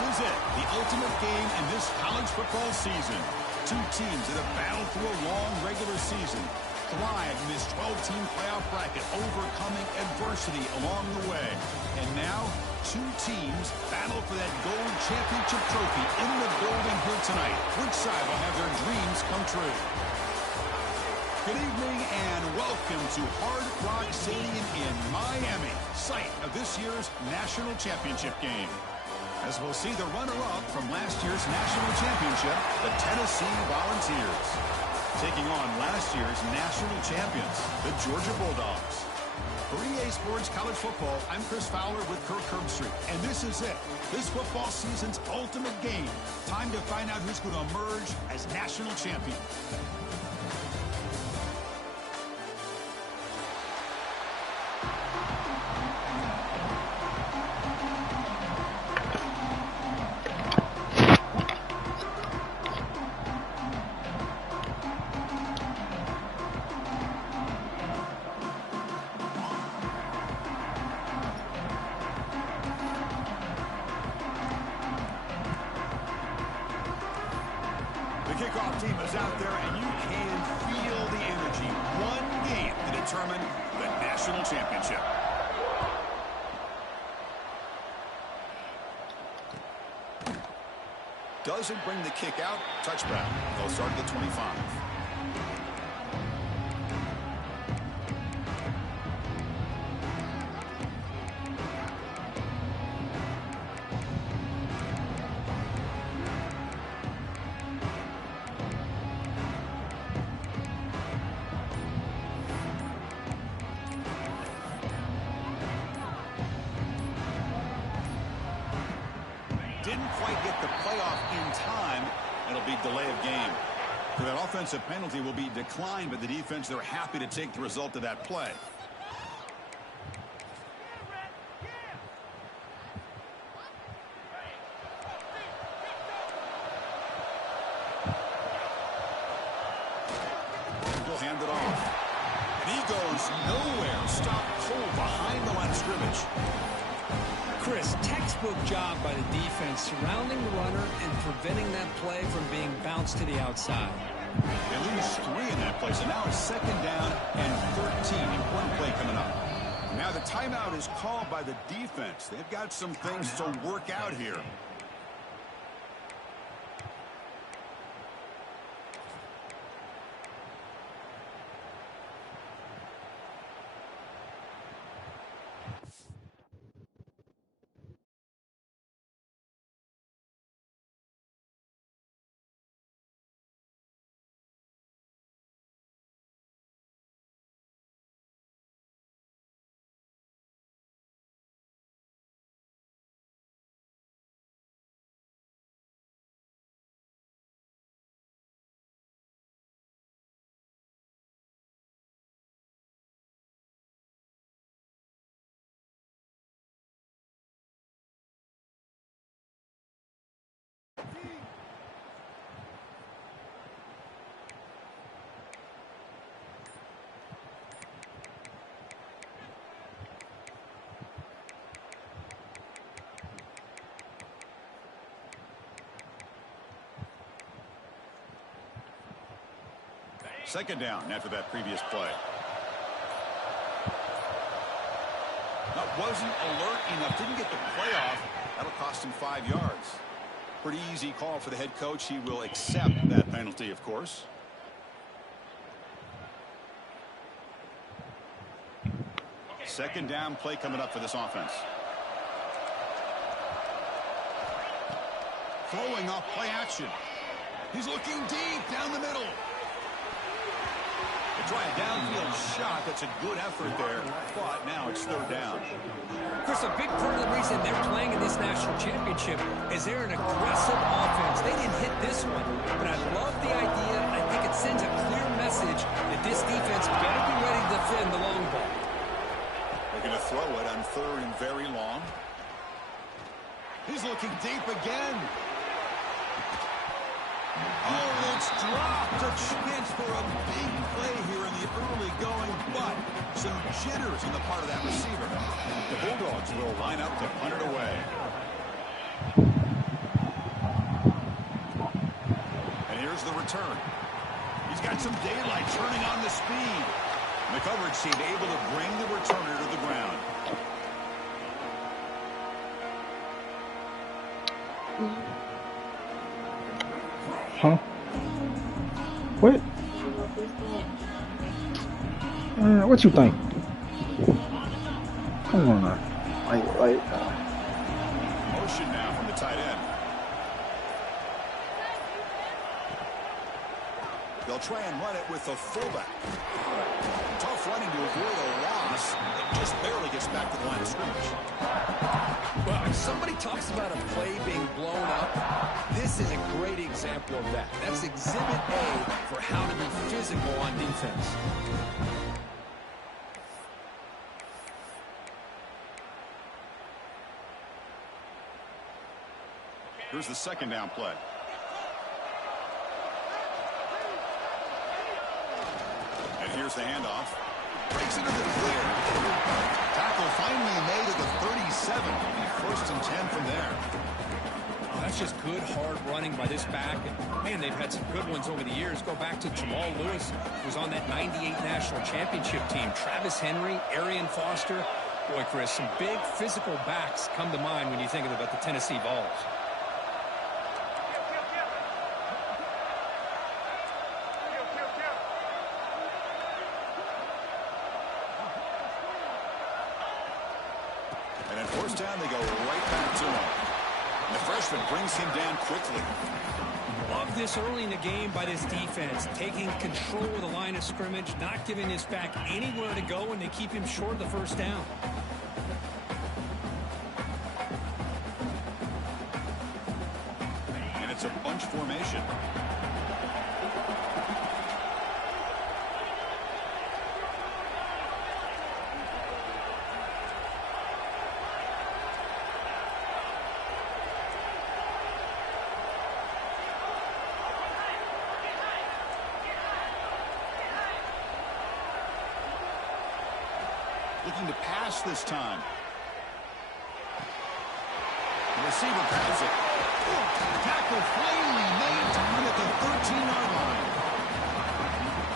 is it, the ultimate game in this college football season. Two teams that have battled through a long regular season, thrived in this 12-team playoff bracket, overcoming adversity along the way. And now, two teams battle for that gold championship trophy in the building here tonight. Which side will have their dreams come true? Good evening and welcome to Hard Rock Stadium in Miami, site of this year's national championship game. As we'll see the runner-up from last year's national championship, the Tennessee Volunteers, taking on last year's national champions, the Georgia Bulldogs. For EA Sports College Football, I'm Chris Fowler with Kirk Herbstreit, and this is it. This football season's ultimate game. Time to find out who's going to emerge as national champion. The kickoff team is out there, and you can feel the energy. One game to determine the national championship. Doesn't bring the kick out. Touchback. They'll start at the 25. Didn't quite get the playoff in time. It'll be delay of game. So that offensive penalty will be declined by the defense. They're happy to take the result of that play. He'll hand it off. And he goes nowhere. Stop cold behind the line of scrimmage. Chris, textbook job by the defense surrounding the runner and preventing that play from being bounced to the outside. They lose 3 in that play, so now it's second down and 13. Important play coming up. Now the timeout is called by the defense. They've got some things to work out here. Second down after that previous play. That wasn't alert enough. Didn't get the play off. That'll cost him 5 yards. Pretty easy call for the head coach. He will accept that penalty, of course. Second down play coming up for this offense. Throwing off play action. He's looking deep down the middle. They try a downfield shot. That's a good effort there. But now it's third down. Chris, a big part of the reason they're playing in this national championship is they're an aggressive offense. They didn't hit this one, but I love the idea. I think it sends a clear message that this defense better be ready to defend the long ball. They're going to throw it on third and very long. He's looking deep again. Oh, it's dropped. A chance for a big play here in the early going, but some jitters on the part of that receiver. The Bulldogs will line up to punt it away. here's the return. He's got some daylight turning on the speed. The coverage team able to bring the returner to the ground. Huh? What? What you think? Come on now. Motion now from the tight end. They'll try and run it with the fullback. Tough running to avoid a loss. It just barely gets back to the line of scrimmage. Well, if somebody talks about a play being blown up, this is a great example of that. That's Exhibit A for how to be physical on defense. Here's the second down play. And here's the handoff. Breaks into the clear. Tackle finally made at the 37. First and 10 from there. Oh, that's just good, hard running by this back. And, man, they've had some good ones over the years. Go back to Jamal Lewis, who was on that 98 National Championship team. Travis Henry, Arian Foster. Boy, Chris, some big physical backs come to mind when you think about the Tennessee Vols. And at first down, they go right back to him. And the freshman brings him down quickly. Love this early in the game by this defense, taking control of the line of scrimmage, not giving this back anywhere to go, and they keep him short of the first down. And it's a bunch formation. Looking to pass this time. The receiver grabs it. Tackle finally made down at the 13-yard line.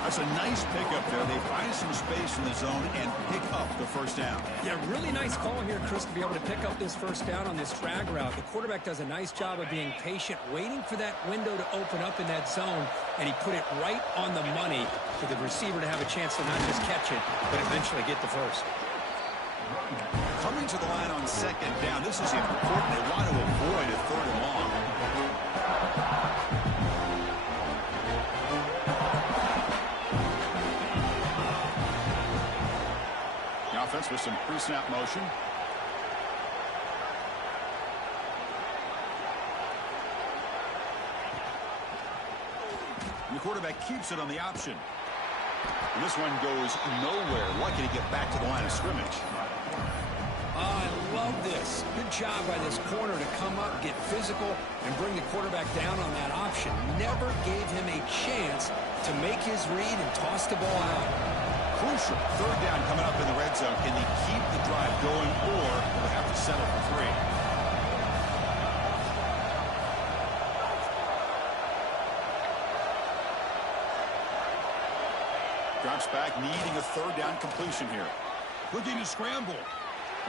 That's a nice pickup there. They find some space in the zone and pick up the first down. Yeah, really nice call here, Chris, to be able to pick up this first down on this drag route. The quarterback does a nice job of being patient, waiting for that window to open up in that zone, and he put it right on the money for the receiver to have a chance to not just catch it, but eventually get the first. Coming to the line on second down. This is important. They want to avoid a third and long. The offense with some pre-snap motion. And the quarterback keeps it on the option. And this one goes nowhere. Lucky to get back to the line of scrimmage. I love this. Good job by this corner to come up, get physical, and bring the quarterback down on that option. Never gave him a chance to make his read and toss the ball out. Crucial. Third down coming up in the red zone. Can they keep the drive going, or will they have to settle for 3? Drops back, needing a third down completion here. Looking to scramble.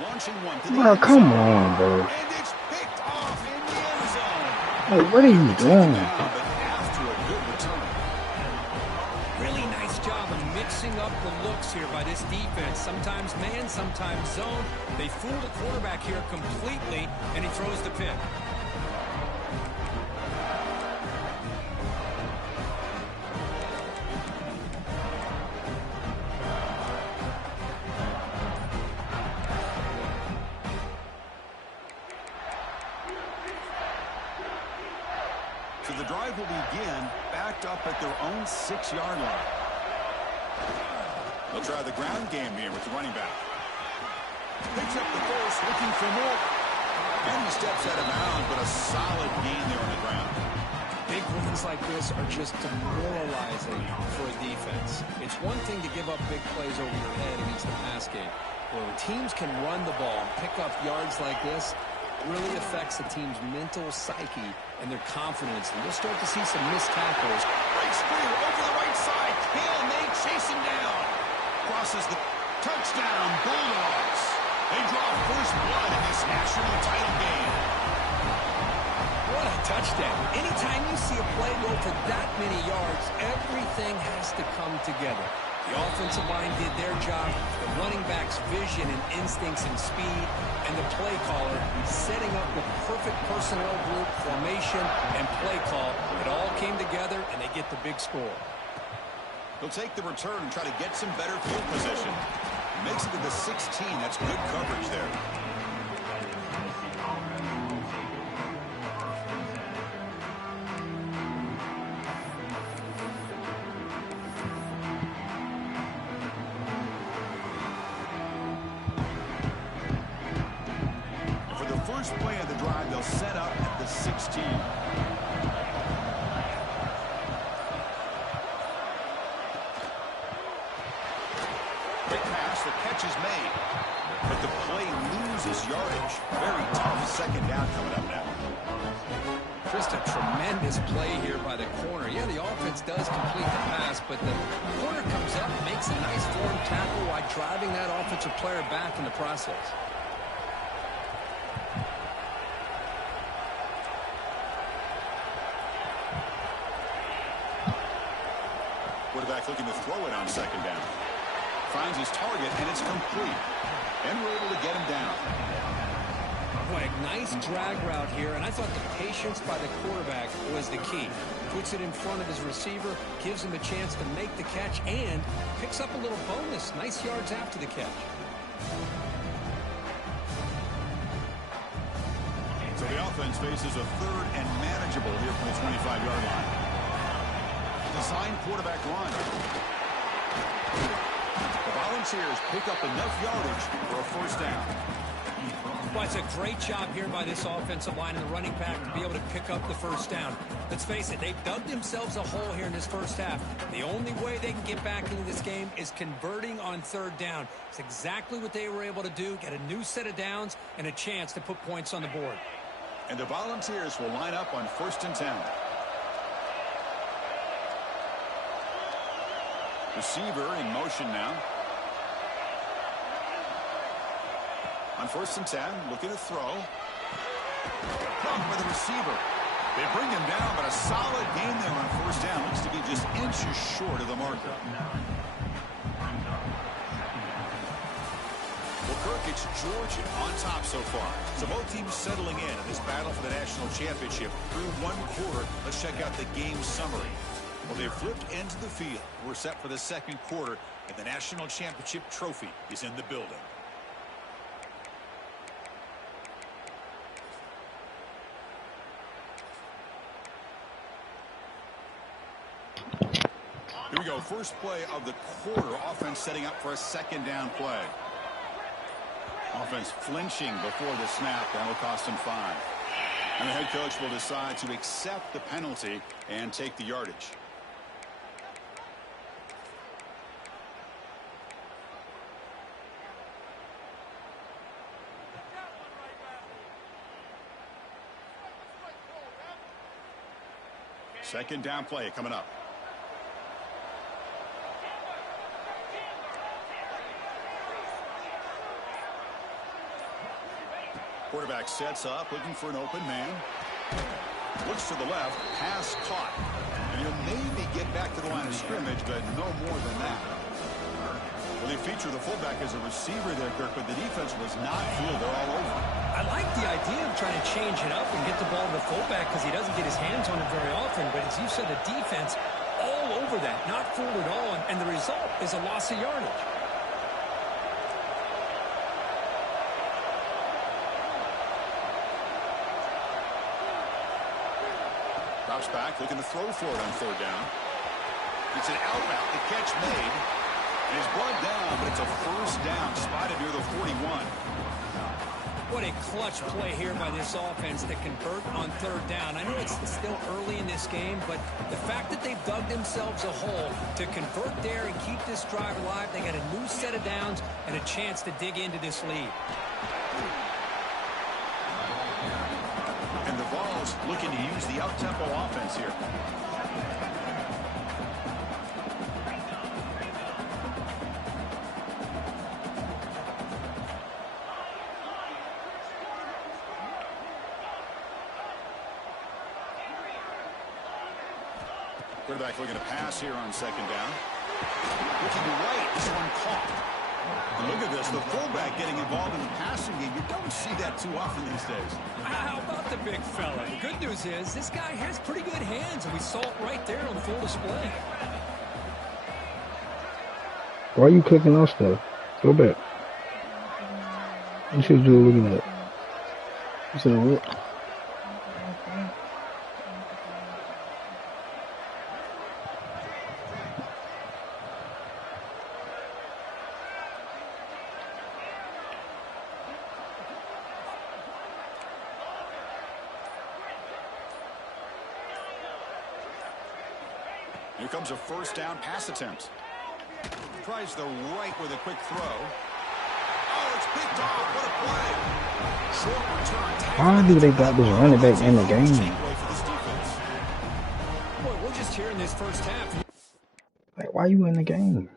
Launching one to the Bro, come on, bro. And it's picked off in the end zone. Hey, what are you doing? But after a good return. Really nice job of mixing up the looks here by this defense. Sometimes man, sometimes zone. They fool the quarterback here completely, and he throws the pick. So the drive will begin backed up at their own 6-yard line. They'll try the ground game here with the running back. Picks up the first, looking for more. And he steps out of bounds, but a solid gain there on the ground. Big runs like this are just demoralizing for a defense. It's one thing to give up big plays over your head against the pass game. But when teams can run the ball and pick up yards like this, really affects the team's mental psyche and their confidence. And you'll start to see some missed tackles. Breaks clear over the right side. Can they chase him down? Crosses the touchdown, Bulldogs. They draw first blood in this national title game. What a touchdown. Anytime you see a play go for that many yards, everything has to come together. The offensive line did their job, the running back's vision and instincts and speed, and the play caller setting up the perfect personnel group, formation, and play call. It all came together, and they get the big score. He'll take the return and try to get some better field position. Makes it to the 16. That's good coverage there. First play of the drive, they'll set up at the 16. Quick pass, the catch is made. But the play loses yardage. Very tough second down coming up now. Just a tremendous play here by the corner. Yeah, the offense does complete the pass, but the corner comes up, makes a nice form tackle while driving that offensive player back in the process. Quarterback looking to throw it on second down. Finds his target, and it's complete. And we're able to get him down. Boy, a nice drag route here, and I thought the patience by the quarterback was the key. Puts it in front of his receiver, gives him a chance to make the catch, and picks up a little bonus. Nice yards after the catch. So the offense faces a third and manageable here from the 25-yard line. Design quarterback run. The Volunteers pick up enough yardage for a first down. Well, it's a great job here by this offensive line and the running back to be able to pick up the first down. Let's face it, they've dug themselves a hole here in this first half. The only way they can get back into this game is converting on third down. It's exactly what they were able to do, get a new set of downs and a chance to put points on the board. And the Volunteers will line up on 1st and 10. Receiver in motion now. On 1st and 10, looking to throw. Blocked by the receiver. They bring him down, but a solid gain there on 1st down. Looks to be just inches short of the marker. Well, Kirk, it's Georgia on top so far. So both teams settling in this battle for the national championship through one quarter. Let's check out the game summary. Well, they've flipped into the field. We're set for the second quarter, and the national championship trophy is in the building. Here we go. First play of the quarter. Offense setting up for a second down play. Offense flinching before the snap. That will cost him 5. And the head coach will decide to accept the penalty and take the yardage. Second down play coming up. Quarterback sets up, looking for an open man. Looks to the left, pass caught. And he'll maybe get back to the line of scrimmage, but no more than that. Well, they feature the fullback as a receiver there, Kirk, but the defense was not fooled. They're all over. I like the idea of trying to change it up and get the ball to the fullback because he doesn't get his hands on it very often. But as you said, the defense all over that, not fooled at all. And the result is a loss of yardage. Drops back, looking to throw for it on third down. It's an out route, the catch made. And it's brought down, but it's a first down, spotted near the 41. What a clutch play here by this offense to convert on third down. I know it's still early in this game, but the fact that they've dug themselves a hole to convert there and keep this drive alive, they got a new set of downs and a chance to dig into this lead. And the Vols looking to use the up-tempo offense here. Quarterback looking to pass here on second down. Looking right, this one caught. And look at this, the fullback getting involved in the passing game. You don't see that too often these days. How about the big fella? The good news is this guy has pretty good hands, and we saw it right there on full display. Why are you clicking on stuff? Go back. You should do looking at. You said what? Here comes a first down pass attempt. Tries the right with a quick throw. Oh, it's picked off. What a play. Short return. Why do they got this running back in the game? Boy, we're just here in this first half. Like, why you in the game?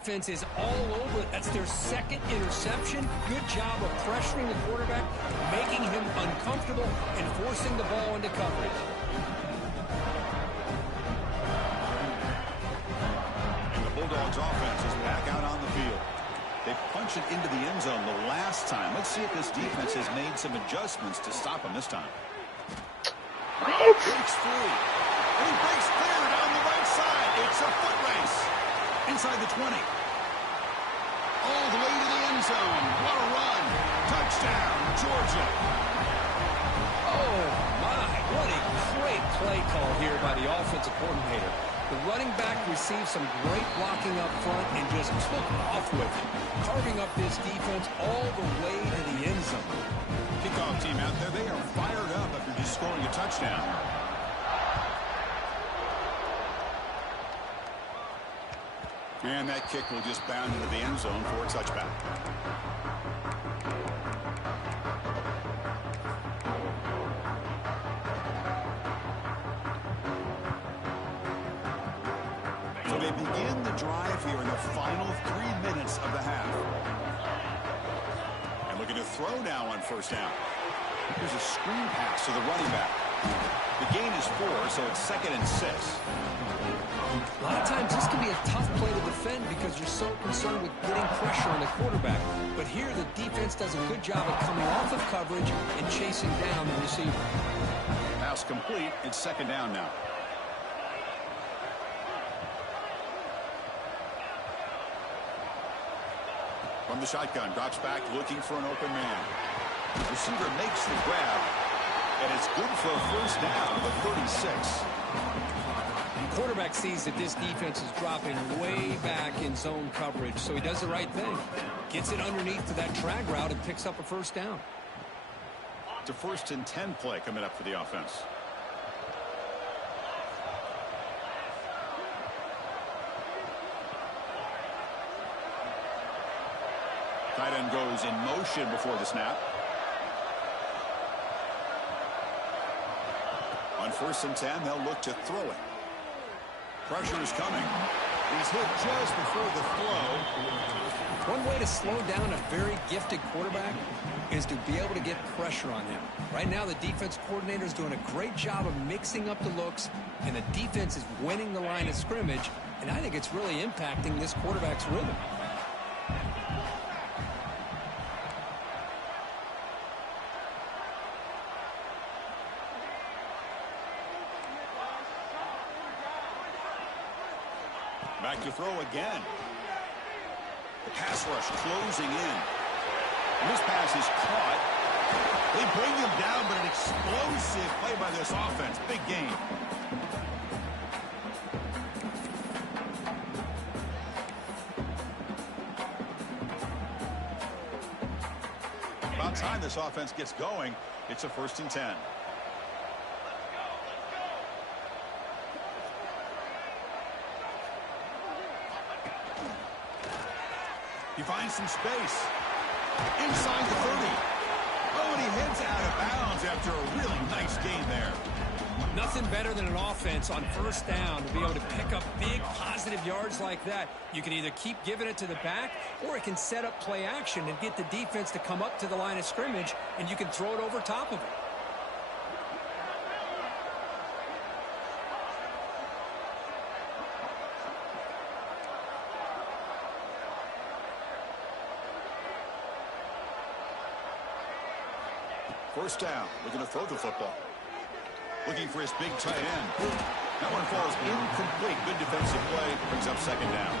Defense is all over it. That's their second interception. Good job of pressuring the quarterback, making him uncomfortable, and forcing the ball into coverage. And the Bulldogs offense is back out on the field. They punched it into the end zone the last time. Let's see if this defense has made some adjustments to stop him this time. Breaks free. And he breaks clear down the right side. It's a foot race. Inside the 20. All the way to the end zone. What a run. Touchdown, Georgia. Oh, my. What a great play call here by the offensive coordinator. The running back received some great blocking up front and just took off with it, carving up this defense all the way to the end zone. Kickoff team out there, they are fired up after just scoring a touchdown. And that kick will just bound into the end zone for a touchback. So they begin the drive here in the final 3 minutes of the half. And looking to throw now on first down. Here's a screen pass to the running back. The gain is 4, so it's 2nd and 6. A lot of times this can be a tough play to defend because you're so concerned with getting pressure on the quarterback. But here the defense does a good job of coming off of coverage and chasing down the receiver. Pass complete. It's 2nd down now. From the shotgun, drops back looking for an open man. The receiver makes the grab, and it's good for a first down at the 36. The quarterback sees that this defense is dropping way back in zone coverage, so he does the right thing. Gets it underneath to that drag route and picks up a first down. It's a 1st and 10 play coming up for the offense. Tight end goes in motion before the snap. On 1st and 10, they'll look to throw it. Pressure is coming. He's hit just before the throw. One way to slow down a very gifted quarterback is to be able to get pressure on him. Right now, the defense coordinator is doing a great job of mixing up the looks, and the defense is winning the line of scrimmage, and I think it's really impacting this quarterback's rhythm. Back to throw again. The pass rush closing in. And this pass is caught. They bring him down, but an explosive play by this offense. Big game. About time this offense gets going. It's a 1st and 10. He finds some space. Inside the 30. Oh, and he heads out of bounds after a really nice gain there. Nothing better than an offense on 1st down to be able to pick up big positive yards like that. You can either keep giving it to the back, or it can set up play action and get the defense to come up to the line of scrimmage, and you can throw it over top of it. First down, looking to throw the football. Looking for his big tight end. That one falls incomplete. Good defensive play. Brings up 2nd down.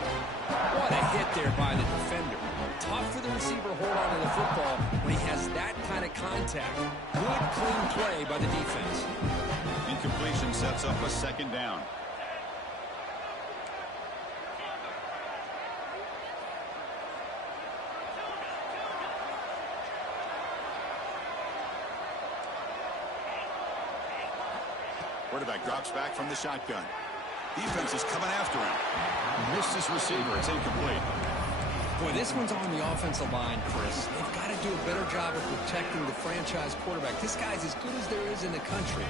What a hit there by the defender. Tough for the receiver to hold on to the football when he has that kind of contact. Good, clean play by the defense. Incompletion sets up a 2nd down. Quarterback drops back from the shotgun. Defense is coming after him. Missed his receiver. It's incomplete. Boy, this one's on the offensive line, Chris. They've got to do a better job of protecting the franchise quarterback. This guy's as good as there is in the country,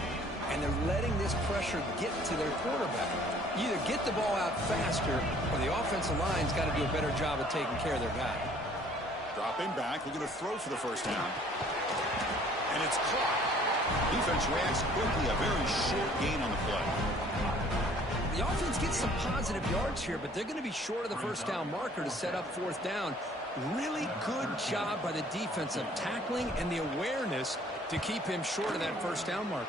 and they're letting this pressure get to their quarterback. Either get the ball out faster, or the offensive line's got to do a better job of taking care of their guy. Dropping back. We're going to throw for the 1st down. And it's caught. Defense reacts quickly. A very short gain on the play. The offense gets some positive yards here, but they're going to be short of the 1st down marker to set up 4th down. Really good job by the defense of tackling and the awareness to keep him short of that 1st down marker.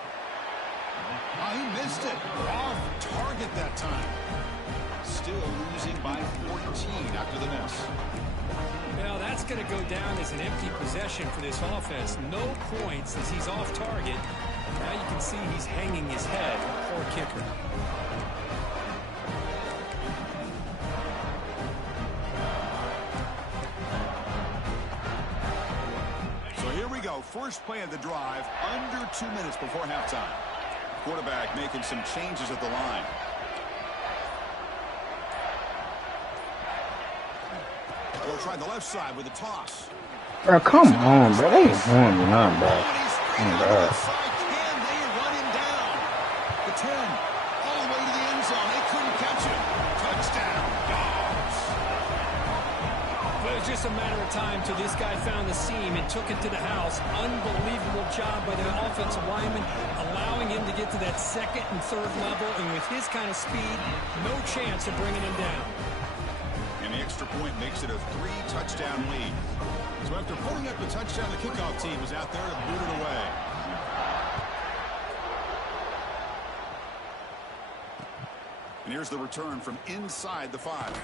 Oh, he missed it. Off target that time. Still losing by 14 after the miss. Well, that's going to go down as an empty possession for this offense. No points as he's off target. Now you can see he's hanging his head. Poor kicker. So here we go. First play of the drive, under 2 minutes before halftime. Quarterback making some changes at the line. They'll try the left side with a toss. Bro, come on, bro. They ain't doing me nothing, bro. Can they run him down? The 10, all the way to the end zone. They couldn't catch him. Touchdown, Dogs. Well, it was just a matter of time till this guy found the seam and took it to the house. Unbelievable job by the offensive lineman, allowing him to get to that 2nd and 3rd level. And with his kind of speed, no chance of bringing him down. And the extra point makes it a 3-touchdown lead. So after putting up the touchdown, the kickoff team is out there to boot it away. And here's the return from inside the 5. The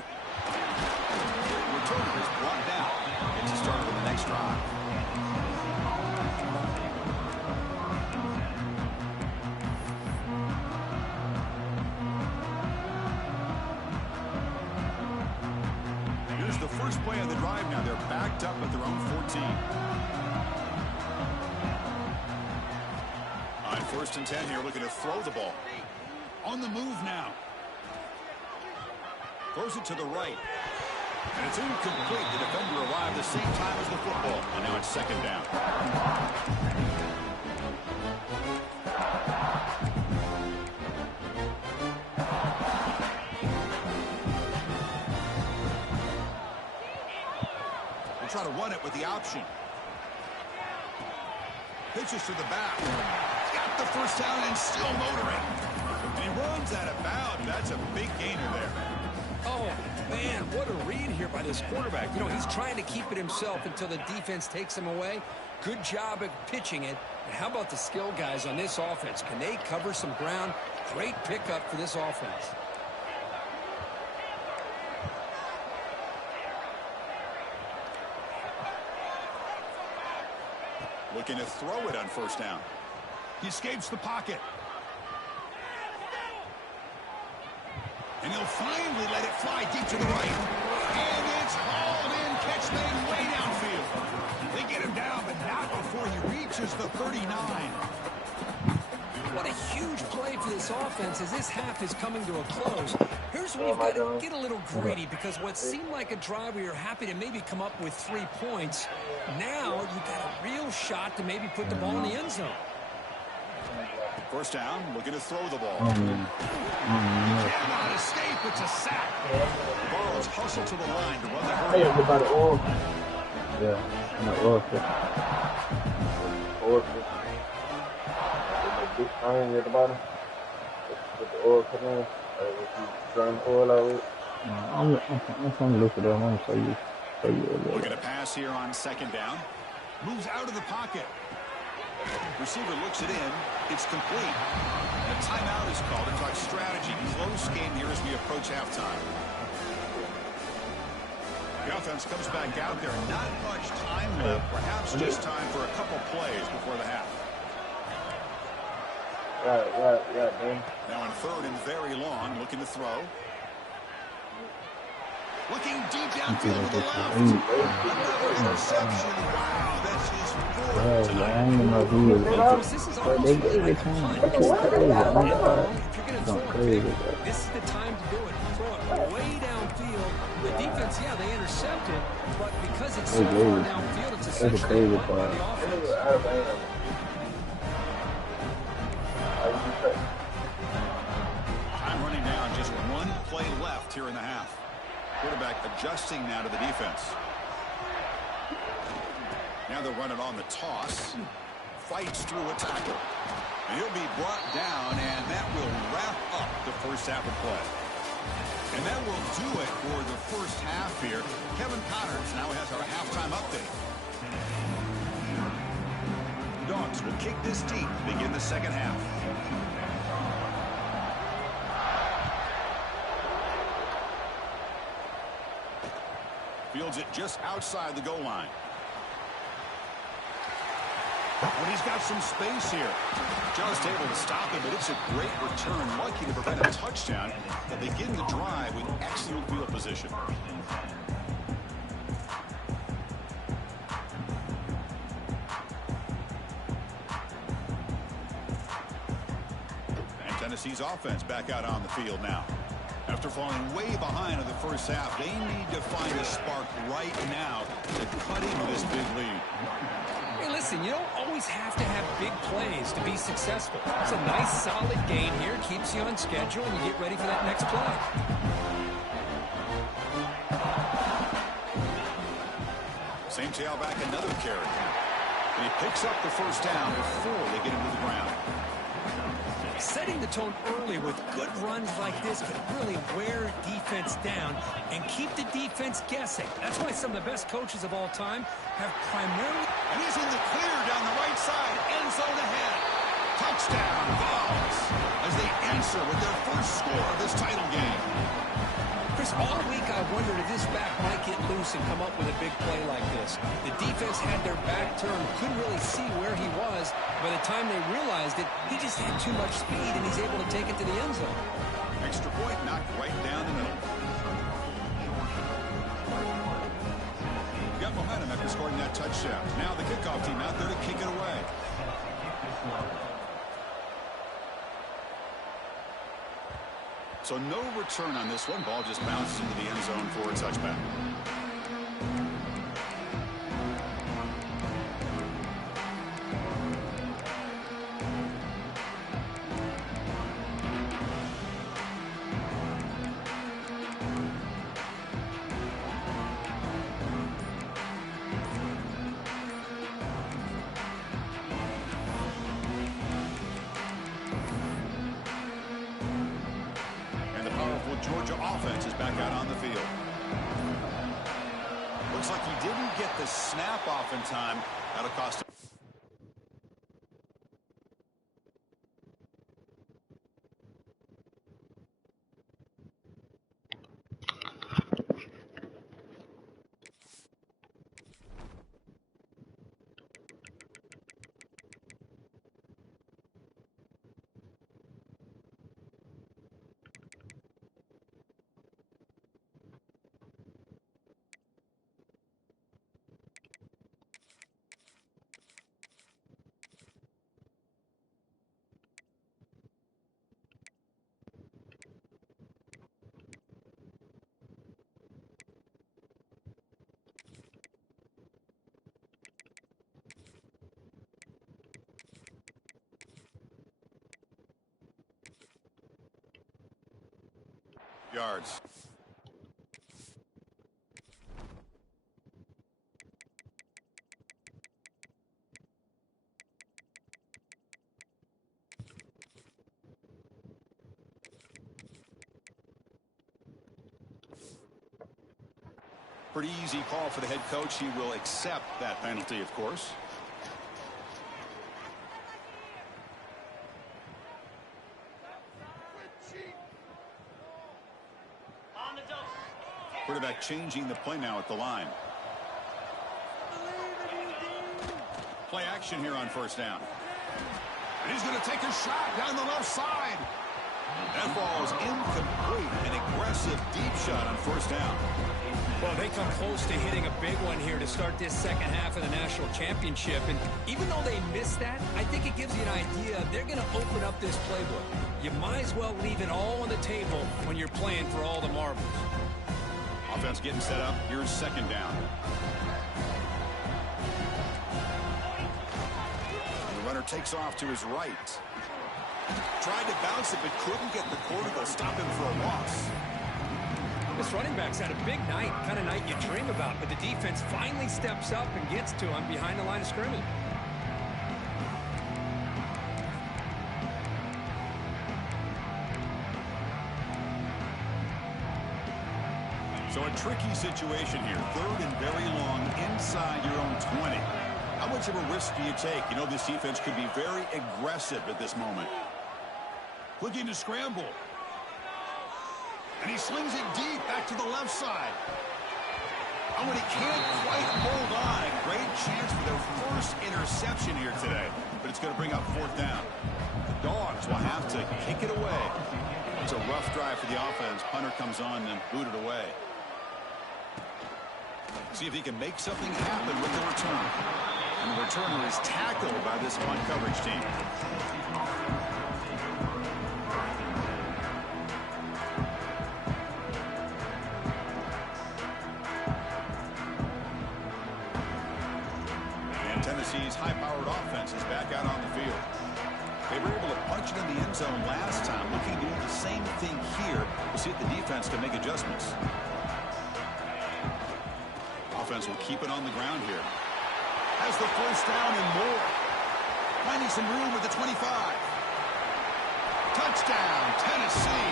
returner is brought down. Gets to start with the next drive. Here's the first play of the drive now. They're backed up at their own 14. On 1st and 10 here, looking to throw the ball. On the move now. Throws it to the right. And it's incomplete. The defender arrived the same time as the football. And now it's 2nd down. We'll try to run it with the option. Pitches to the back. Got the 1st down and still motoring. And he runs out of bounds. That's a big gainer there. Oh, man, what a read here by this quarterback. You know, he's trying to keep it himself until the defense takes him away. Good job at pitching it. And how about the skill guys on this offense? Can they cover some ground? Great pickup for this offense. Looking to throw it on 1st down. He escapes the pocket. And he'll finally let it fly deep to the right. And it's hauled in. Catch made way downfield. They get him down, but not reaches the 39. What a huge play for this offense as this half is coming to a close. Here's where you've got to get a little greedy, because what seemed like a drive where you're happy to maybe come up with 3 points, now you've got a real shot to maybe put the ball in the end zone. First down, looking to throw the ball. Cannot escape. It's a sack. Burrows hustle to the line to run the hurry. Yeah, not awful. Big iron at the bottom. With the oil put in. With you drawing oil out with. I'm trying to look at them. I'm gonna show you. Looking to pass here on second down. Moves out of the pocket. Receiver looks it in. It's complete. And a timeout is called to talk strategy. Close game here as we approach halftime. The offense comes back out there. Not much time left. Perhaps just time for a couple plays before the half. Yeah, man. Now on third and very long, looking to throw. Looking deep downfield to the left. Another interception. Wow, that's his fourth tonight. This is almost like a punt. This is the time to do it. Throw it way downfield. The defense, yeah, they intercepted, but because it's so far downfield, it's essentially a punt by the offense. Time running down, just one play left here in the half. Quarterback adjusting now to the defense. Now they'll run it on the toss. Fights through a tackle. And he'll be brought down, and that will wrap up the first half of play. And that will do it for the first half here. Kevin Connors now has our halftime update. Dogs will kick this deep, begin the second half. Fields it just outside the goal line. But he's got some space here. Just able to stop him, but it's a great return. Lucky to prevent a touchdown. They begin the drive with excellent field position. And Tennessee's offense back out on the field now. After falling way behind in the first half, they need to find a spark right now to cut into this big lead. Hey, listen, you don't always have to have big plays to be successful. It's a nice, solid gain here. Keeps you on schedule, and you get ready for that next play. Same tailback, another carry. And he picks up the first down before they get him to the ground. Setting the tone early with good runs like this can really wear defense down and keep the defense guessing. That's why some of the best coaches of all time have primarily... And he's in the clear down the right side. End zone ahead. Touchdown, Vols, as they answer with their first score of this title game. Chris, all week I wondered if this back might get loose and come up with a big play like this. The defense had their back turned, couldn't really see where he was. By the time they realized it, he just had too much speed, and he's able to take it to the end zone. Extra point knocked right down the middle. Got momentum after scoring that touchdown. Now the kickoff team out there to kick it away. So no return on this one. Ball just bounces into the end zone for a touchback. Georgia offense is back out on the field. Looks like he didn't get the snap off in time. That'll cost him. yards. Pretty easy call for the head coach. He will accept that penalty, of course. Quarterback changing the play now at the line. Play action here on first down. And he's going to take a shot down the left side. That ball is incomplete. An aggressive deep shot on first down. Well, they come close to hitting a big one here to start this second half of the national championship. And even though they missed that, I think it gives you an idea they're going to open up this playbook. You might as well leave it all on the table when you're playing for all the marbles. Offense getting set up. Here's second down. The runner takes off to his right. Tried to bounce it, but couldn't get the quarter to stop him for a loss. This running back's had a big night, kind of night you dream about, but the defense finally steps up and gets to him behind the line of scrimmage. So a tricky situation here. Third and very long inside your own 20. How much of a risk do you take? You know, this defense could be very aggressive at this moment. Looking to scramble. And he slings it deep back to the left side. Oh, and he can't quite hold on. A great chance for their first interception here today. But it's going to bring up fourth down. The Dogs will have to kick it away. It's a rough drive for the offense. Punter comes on and booted away. See if he can make something happen with the return. And the returner is tackled by this punt coverage team. And Tennessee's high-powered offense is back out on the field. They were able to punch it in the end zone last time. Looking to do the same thing here. We'll see if the defense can make adjustments. Offense will keep it on the ground here. Has the first down and more. Finding some room with the 25. Touchdown, Tennessee.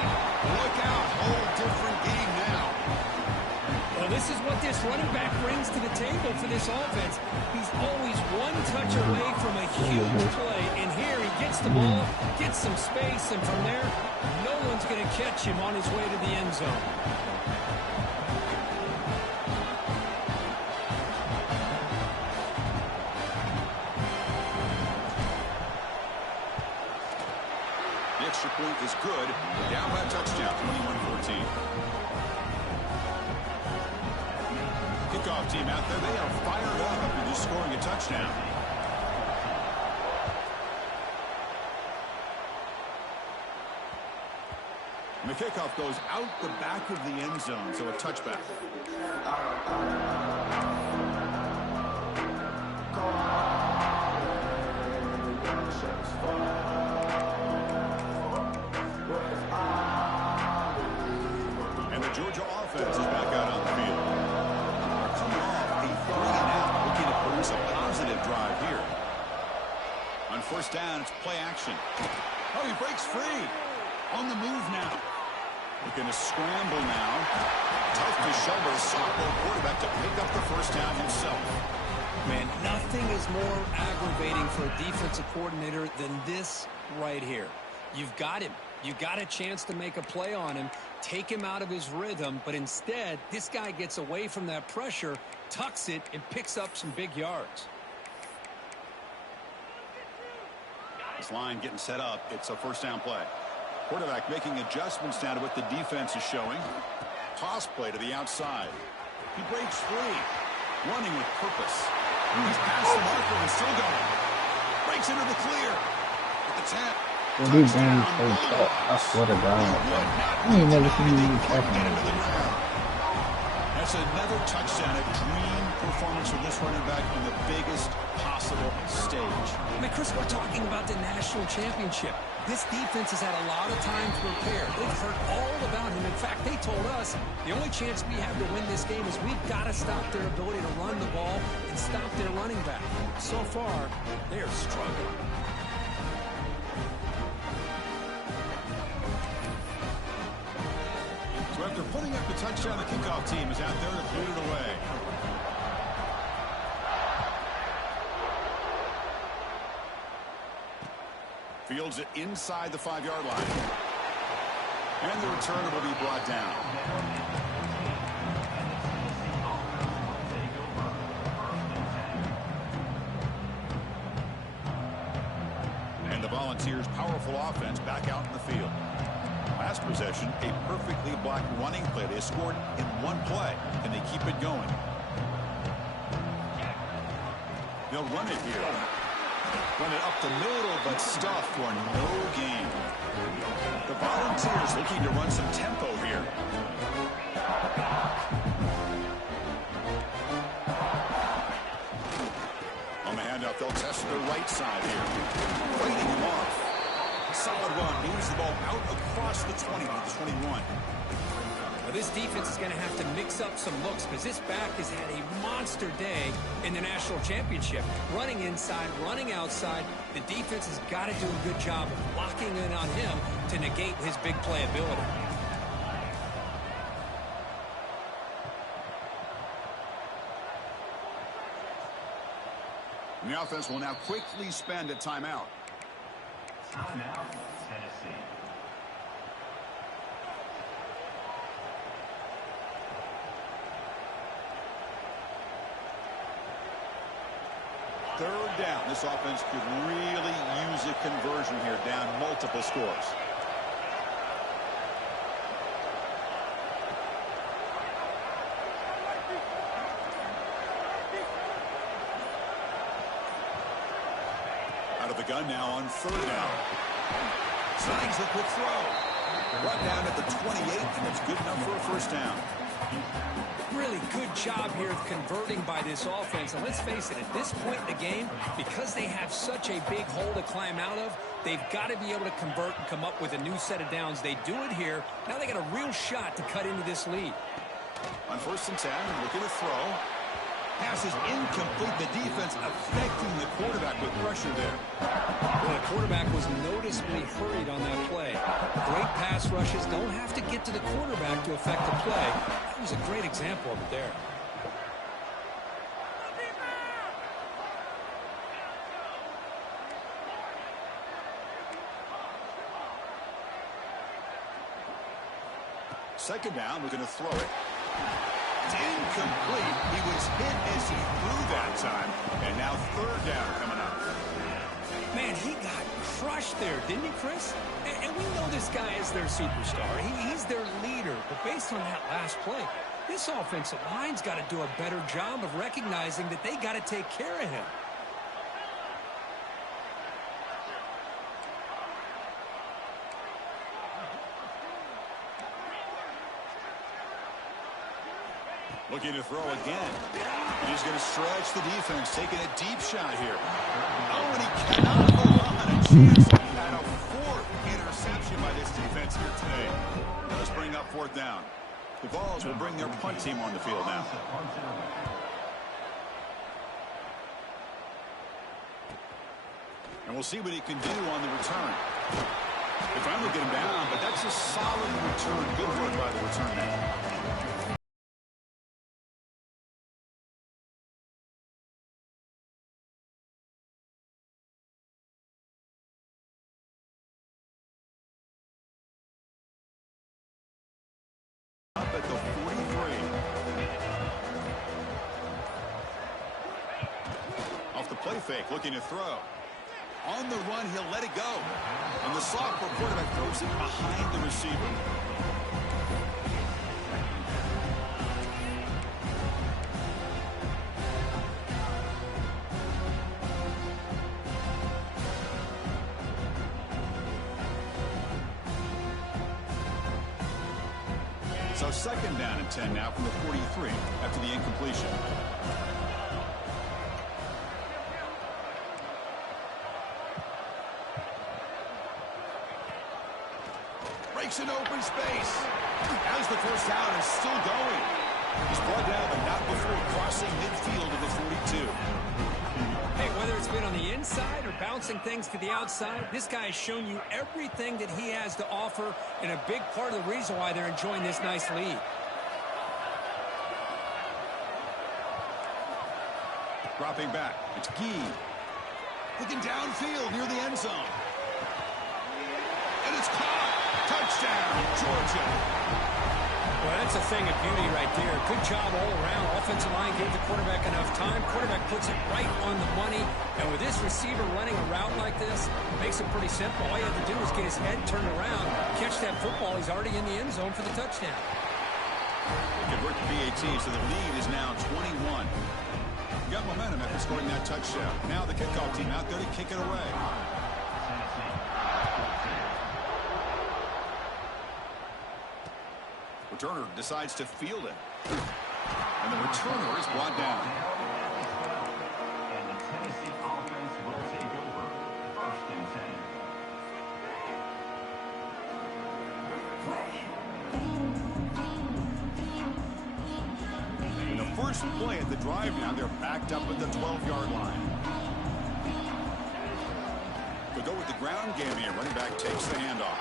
Look out, whole different game now. Well, this is what this running back brings to the table for this offense. He's always one touch away from a huge play, and here he gets the ball, gets some space, and from there, no one's going to catch him on his way to the end zone. The extra point is good. Down by a touchdown, 21-14. Kickoff team out there. They are fired up after just scoring a touchdown. And the kickoff goes out the back of the end zone, so a touchback. And the Georgia offense is back out on the field. They're coming off a 3-and-out, looking to produce a positive drive here. On first down, it's play action. Oh, he breaks free. On the move now. Looking to scramble now. Tough to shoulder a sophomore quarterback to pick up the first down himself. Man, nothing is more aggravating for a defensive coordinator than this right here. You've got him. You got a chance to make a play on him, take him out of his rhythm, but instead, this guy gets away from that pressure, tucks it, and picks up some big yards. This line getting set up. It's a first down play. Quarterback making adjustments down to what the defense is showing. Toss play to the outside. He breaks free. Running with purpose. He's past the marker and still going. Breaks into the clear. At the 10. Well, these games so tough. I swear to God. I ain't never seen you talking like this. That's another touchdown. A dream performance for this running back on the biggest possible stage. stage. I mean, Chris, we're talking about the national championship. This defense has had a lot of time to prepare. They've heard all about him. In fact, they told us the only chance we have to win this game is we've got to stop their ability to run the ball and stop their running back. So far, they are struggling. So after putting up the touchdown, the kickoff team is out there to boot it away. Fields it inside the 5-yard line. And the return will be brought down. And the Volunteers' powerful offense back out in the field. Last possession, a perfectly blocked running play. They scored in one play, and they keep it going. They'll run it here. Run it up the middle, but stuffed for no gain. The Volunteers looking to run some tempo here. On the handoff, they'll test the right side here. Fighting him off. Solid run. Moves the ball out across the 20 to the 21. Well, this defense is going to have to mix up some looks because this back has had a monster day in the national championship. Running inside, running outside. The defense has got to do a good job of locking in on him to negate his big play ability. And the offense will now quickly spend a timeout. Timeout, Tennessee. Third down. This offense could really use a conversion here, down multiple scores. Out of the gun now on third down. Signs the quick throw. Brought down at the 28, and it's good enough for a first down. Really good job here of converting by this offense. And let's face it, at this point in the game, because they have such a big hole to climb out of, they've got to be able to convert and come up with a new set of downs. They do it here. Now they got a real shot to cut into this lead. On 1st and 10, looking to throw. Pass is incomplete. The defense affecting the quarterback with pressure there. Well, the quarterback was noticeably hurried on that play. Great pass rushes don't have to get to the quarterback to affect the play. That was a great example of it there. Second down, we're going to throw it. It's incomplete. He was hit as he threw that time. And now third down coming up. Man, he got crushed there, didn't he, Chris? And we know this guy is their superstar. He's their leader. But based on that last play, this offensive line's got to do a better job of recognizing that they got to take care of him. Looking to throw again. He's going to stretch the defense, taking a deep shot here. Oh, and he cannot hold on. A chance at a fourth interception by this defense here today. Let's bring up fourth down. The Vols will bring their punt team on the field now. And we'll see what he can do on the return. They finally get him down, but that's a solid return. Good work by the return man. Up at the 43. Off the play fake, looking to throw. On the run, he'll let it go. And the sophomore quarterback throws it behind the receiver. So second down and 10 now from the 43 after the incompletion. breaks an open space. As the first down is still going. He's brought down, but not before crossing midfield of the 42. Hey, whether it's been on the inside or bouncing things to the outside, this guy has shown you everything that he has to offer, and a big part of the reason why they're enjoying this nice lead. Dropping back, it's Gee. Looking downfield near the end zone. And it's caught. Touchdown, Georgia. Well, that's a thing of beauty right there. Good job all around. Offensive line gave the quarterback enough time. Quarterback puts it right on the money. And with this receiver running a route like this, makes it pretty simple. All you have to do is get his head turned around, catch that football. He's already in the end zone for the touchdown. They convert to BAT, so the lead is now 21. Got momentum after scoring that touchdown. Now the kickoff team out there to kick it away. Returner decides to field it. And the returner is brought down. And the Tennessee offense will take over. 1st and 10. In the first play at the drive now, they're backed up at the 12-yard line. They'll go with the ground game here. Running back takes the handoff.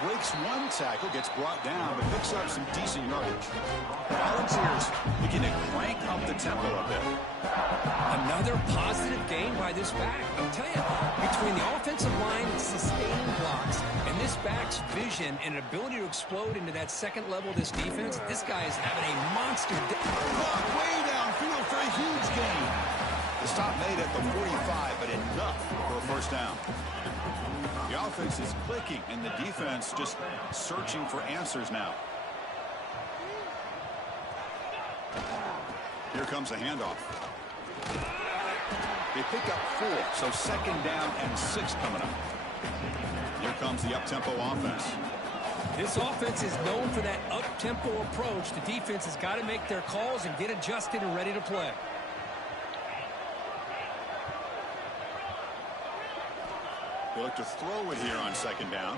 Breaks one tackle, gets brought down, but picks up some decent yardage. Volunteers begin to crank up the tempo a bit. Another positive gain by this back. I'll tell you, between the offensive line sustaining blocks and this back's vision and ability to explode into that second level of this defense, this guy is having a monster day. Caught way downfield for a huge gain. The stop made at the 45, but enough for a first down. The offense is clicking, and the defense just searching for answers now. Here comes a handoff. They pick up 4, so 2nd down and 6 coming up. Here comes the up-tempo offense. This offense is known for that up-tempo approach. The defense has got to make their calls and get adjusted and ready to play. They look to throw it here on 2nd down.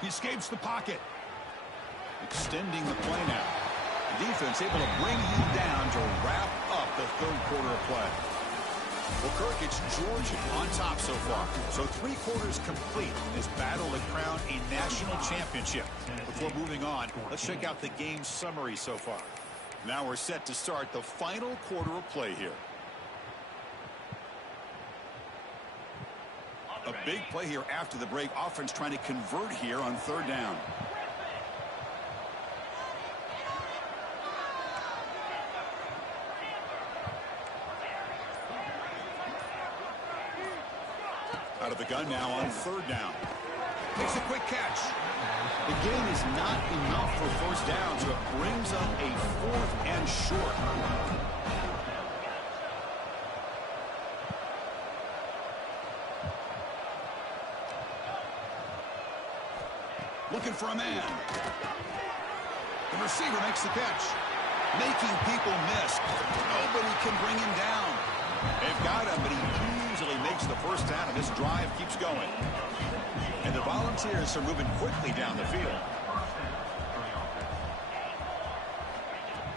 He escapes the pocket. Extending the play now. The defense able to bring him down to wrap up the 3rd quarter of play. Well, Kirk, it's Georgia on top so far. So 3 quarters complete in this battle to crown a national championship. Before moving on, let's check out the game summary so far. Now we're set to start the final quarter of play here. A big play here after the break. Offense trying to convert here on 3rd down. Out of the gun now on 3rd down. Makes a quick catch. The gain is not enough for 1st down, so it brings up a 4th and short. Looking for a man. The receiver makes the catch. Making people miss. Nobody can bring him down. They've got him, but he easily makes the 1st down, and this drive keeps going. And the Volunteers are moving quickly down the field.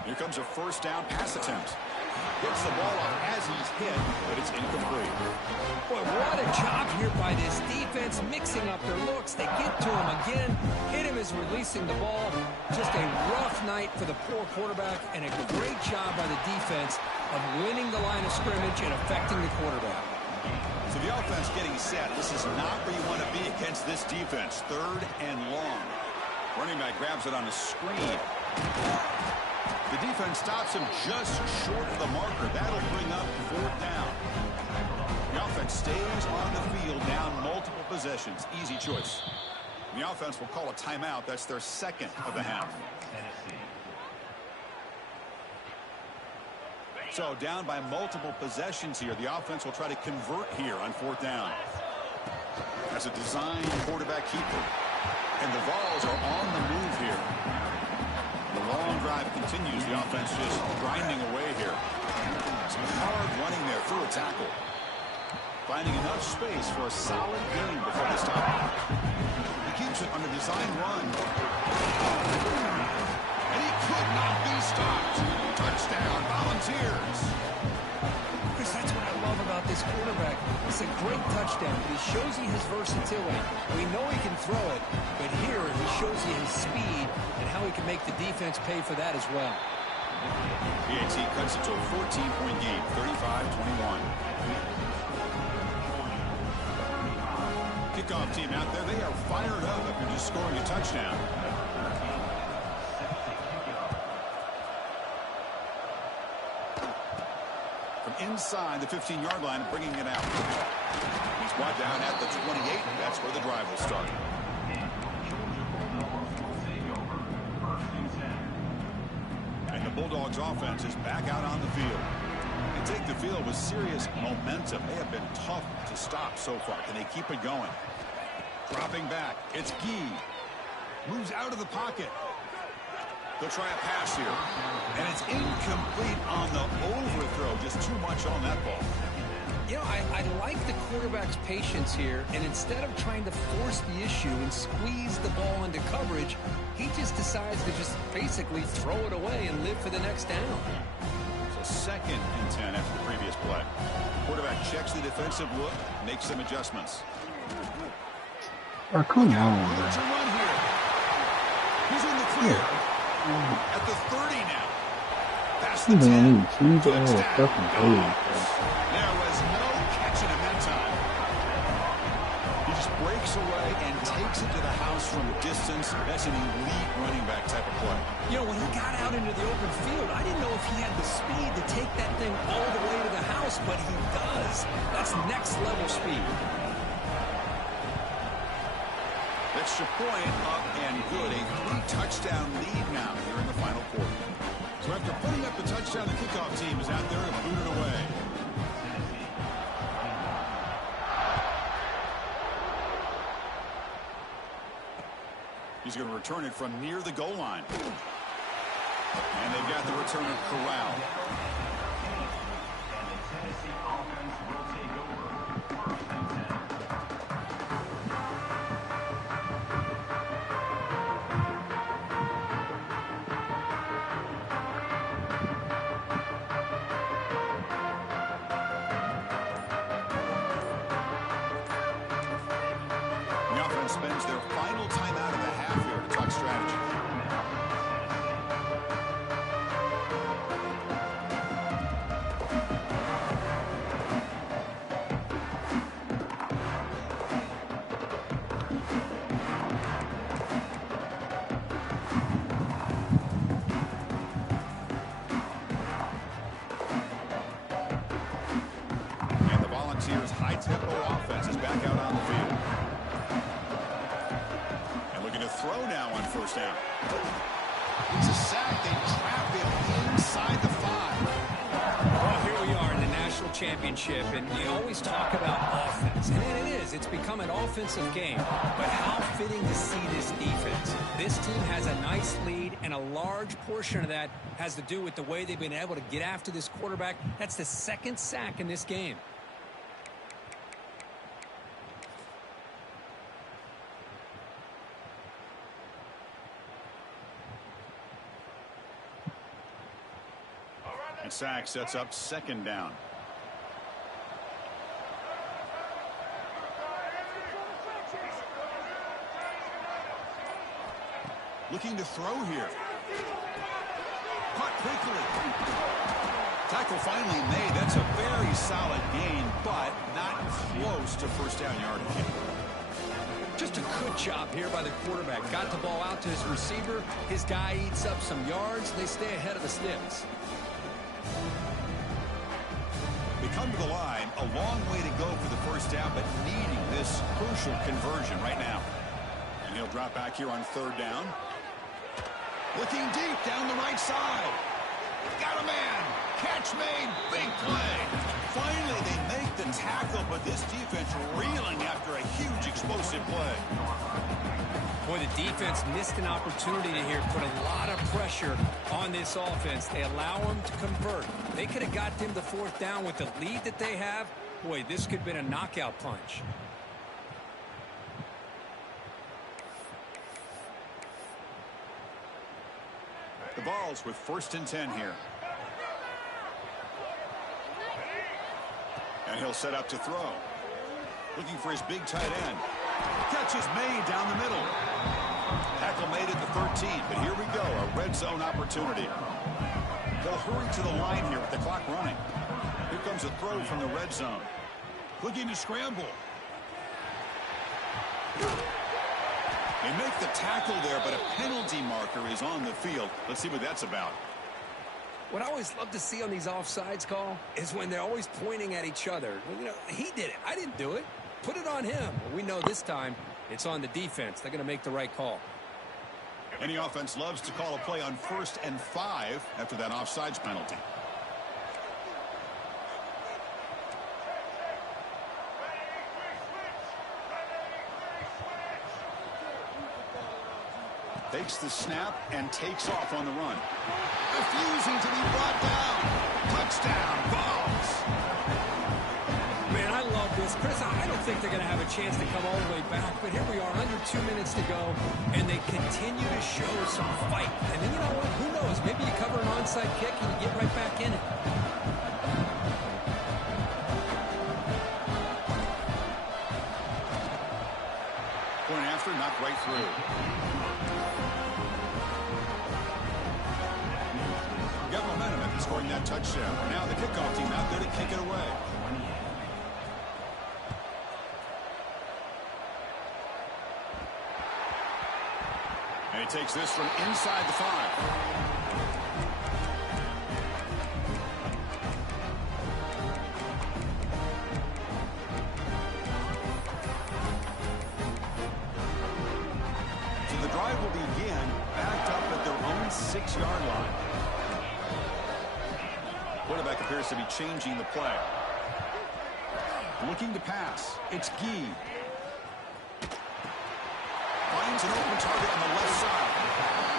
Here comes a 1st down pass attempt. Gets the ball off as he's hit, but it's incomplete. Boy, what a job here by this defense, mixing up their looks. They get to him again. Hit him as releasing the ball. Just a rough night for the poor quarterback, and a great job by the defense of winning the line of scrimmage and affecting the quarterback. So the offense getting set. This is not where you want to be against this defense. 3rd and long. Running back grabs it on a screen. The defense stops him just short of the marker. That'll bring up 4th down. The offense stays on the field, down multiple possessions. Easy choice. The offense will call a timeout. That's their 2nd of the half. So down by multiple possessions here. The offense will try to convert here on 4th down. As a designed quarterback keeper. And the Vols are on the move here. The long drive continues. The offense just grinding away here. Some hard running there through a tackle. Finding enough space for a solid gain before they stop. The key moves it on the design run. And he could not be stopped. Touchdown, Volunteers. Chris, that's what I love about this quarterback. It's a great touchdown, but he shows you his versatility. We know he can throw it, but here he shows you his speed and how he can make the defense pay for that as well. PAT cuts it to a 14-point game, 35-21. Kickoff team out there, they are fired up after just scoring a touchdown. From inside the 15-yard line, bringing it out. He's brought down at the 28. That's where the drive will start. And the Bulldogs offense is back out on the field. They take the field with serious momentum. They have been tough to stop so far. Can they keep it going? Dropping back. It's Gee. Moves out of the pocket. They'll try a pass here. And it's incomplete on the overthrow. Just too much on that ball. You know, I like the quarterback's patience here, and instead of trying to force the issue and squeeze the ball into coverage, he just decides to just basically throw it away and live for the next down. So 2nd and 10 after the previous play. Quarterback checks the defensive look, makes some adjustments. Oh, come on, To man. run here. He's in the clear. At the 30 now. Past the You 10. know, he's all Touchdown. fucking old. There was no catching him that time. He just breaks away and takes it to the house from distance. That's an elite running back type of play. You know, when he got out into the open field, I didn't know if he had the speed to take that thing all the way to the house, but he does. That's next level speed. Extra point up and good. A 3-touchdown lead now here in the final quarter. So after putting up the touchdown, the kickoff team is out there to boot it away. He's going to return it from near the goal line. And they've got the returner corralled. The offense spends their final timeout of the half here to talk strategy. And the Volunteers' high-tempo offense is back out on the field. And looking to throw now on first down. It's a sack. They trap him inside the 5. Well, here we are in the national championship, and you always talk about offense. And it is. It's become an offensive game. But how fitting to see this defense. This team has a nice lead, and a large portion of that has to do with the way they've been able to get after this quarterback. That's the 2nd sack in this game. And sack sets up 2nd down. Looking to throw here. Caught quickly. Tackle finally made. That's a very solid gain, but not close to first down yardage. Just a good job here by the quarterback. Got the ball out to his receiver. His guy eats up some yards. They stay ahead of the sticks. They come to the line. A long way to go for the first down, but needing this crucial conversion right now. And he'll drop back here on 3rd down. Looking deep down the right side. Got a man. Catch made. Big play. Finally, they make the tackle, but this defense reeling after a huge explosive play. Boy, the defense missed an opportunity to here put a lot of pressure on this offense. They allow them to convert. They could have got them to 4th down with the lead that they have. Boy, this could have been a knockout punch. The ball's with 1st and 10 here. And he'll set up to throw. Looking for his big tight end. Catch is made down the middle. Tackle made at the 13, but here we go, a red zone opportunity. They'll hurry to the line here with the clock running. Here comes a throw from the red zone. Looking to scramble. They make the tackle there, but a penalty marker is on the field. Let's see what that's about. What I always love to see on these offsides call is when they're always pointing at each other. You know, he did it. I didn't do it. Put it on him. Well, we know this time it's on the defense. They're going to make the right call. Any offense loves to call a play on 1st and 5 after that offsides penalty. Takes the snap and takes off on the run. Refusing to be brought down. Touchdown, Vols. Man, I love this. Chris, I don't think they're going to have a chance to come all the way back, but here we are, under 2 minutes to go, and they continue to show some fight. And then, you know what? Who knows? Maybe you cover an onside kick and you get right back in it. Point after, knocked right through. Got momentum after scoring that touchdown. Now the kickoff team out there to kick it away. And he takes this from inside the 5. So the drive will begin backed up at their own 6-yard line. Quarterback appears to be changing the play. Looking to pass. It's Gee. Finds an open target on the left side.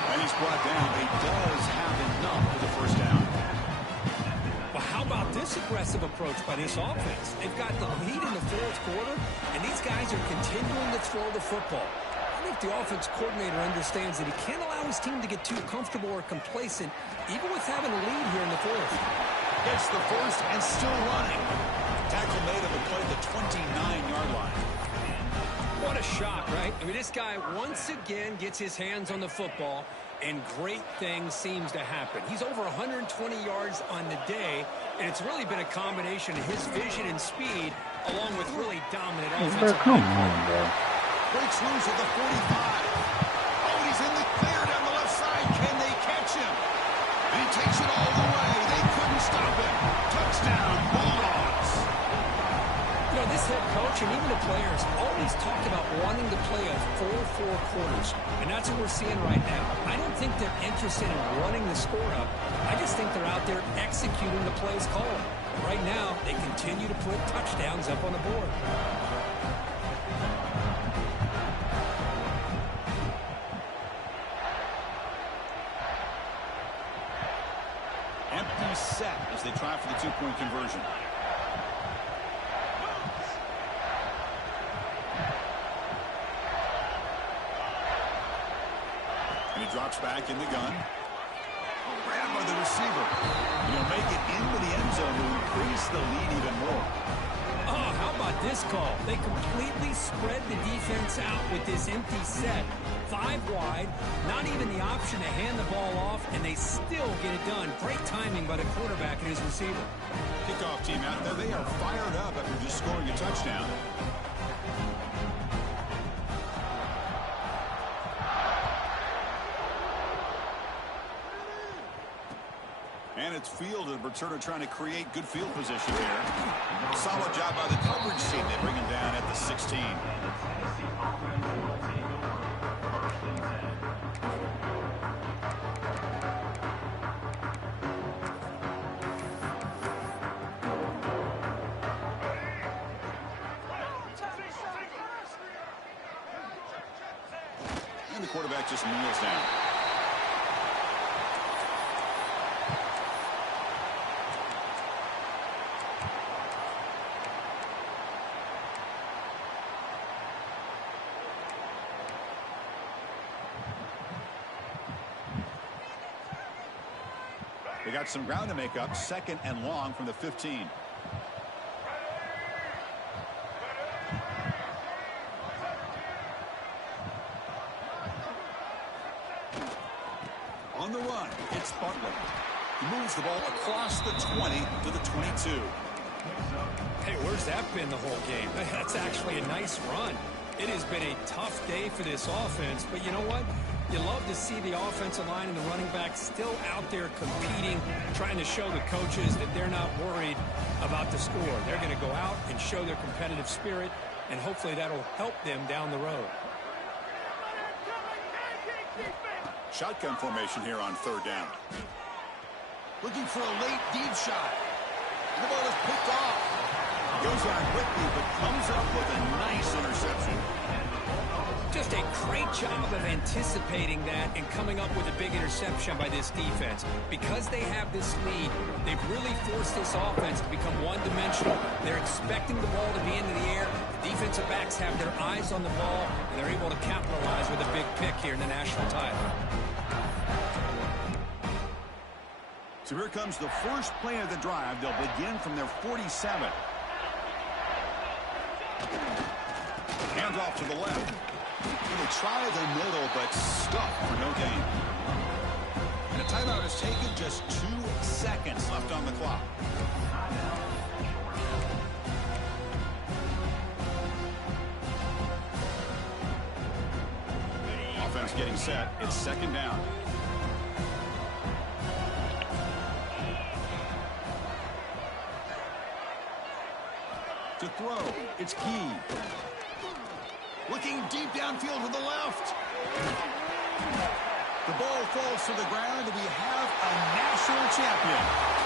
And he's brought down. He does have enough for the 1st down. Well, how about this aggressive approach by this offense? They've got the lead in the 4th quarter, and these guys are continuing to throw the football. I think the offense coordinator understands that he can't allow his team to get too comfortable or complacent, even with having a lead here in the 4th. Gets the 1st and still running. Tackle made of a play at the 29-yard line. What a shock, right? I mean, this guy once again gets his hands on the football, and great things seems to happen. He's over 120 yards on the day, and it's really been a combination of his vision and speed, along with really dominant offensive Come on, bro. Breaks loose at the 45. Oh, he's in the clear down the left side. Can they catch him? And he takes it all the way. They couldn't stop him. Touchdown, Bulldogs. You know, this head coach and even the players always talked about wanting to play a 4-4 quarters, and that's what we're seeing right now. I don't think they're interested in running the score up. I just think they're out there executing the plays called. Right now, they continue to put touchdowns up on the board. Empty set as they try for the 2-point conversion. And he drops back in the gun. Grabbed by the receiver. And he'll make it into the end zone to increase the lead even more. Oh, how about this call? They completely spread the defense out with this empty set. 5 wide, not even the option to hand the ball off, and they still get it done. Great timing by the quarterback and his receiver. Kickoff team out there. They are fired up after just scoring a touchdown. And it's fielded. Returner trying to create good field position here. Solid job by the coverage team. They bring him down at the 16. And the quarterback just kneels down. They got some ground to make up, 2nd and long from the 15. On the run, it's Butler. He moves the ball across the 20 to the 22. Hey, where's that been the whole game? That's actually a nice run. It has been a tough day for this offense, but you know what? You love to see the offensive line and the running backs still out there competing, trying to show the coaches that they're not worried about the score. They're going to go out and show their competitive spirit, and hopefully that'll help them down the road. Shotgun formation here on 3rd down. Looking for a late deep shot. The ball is picked off. Goes on quickly, but comes up with a nice interception. Just a great job of anticipating that and coming up with a big interception by this defense. Because they have this lead, they've really forced this offense to become one-dimensional. They're expecting the ball to be into the air. The defensive backs have their eyes on the ball, and they're able to capitalize with a big pick here in the national title. So here comes the first play of the drive. They'll begin from their 47. Hands off to the left. They try the middle, but stuck for no gain. And a timeout is taken, just 2 seconds left on the clock. Offense getting set. It's 2nd down. To throw, it's Key. Looking deep downfield to the left. The ball falls to the ground, and we have a national champion.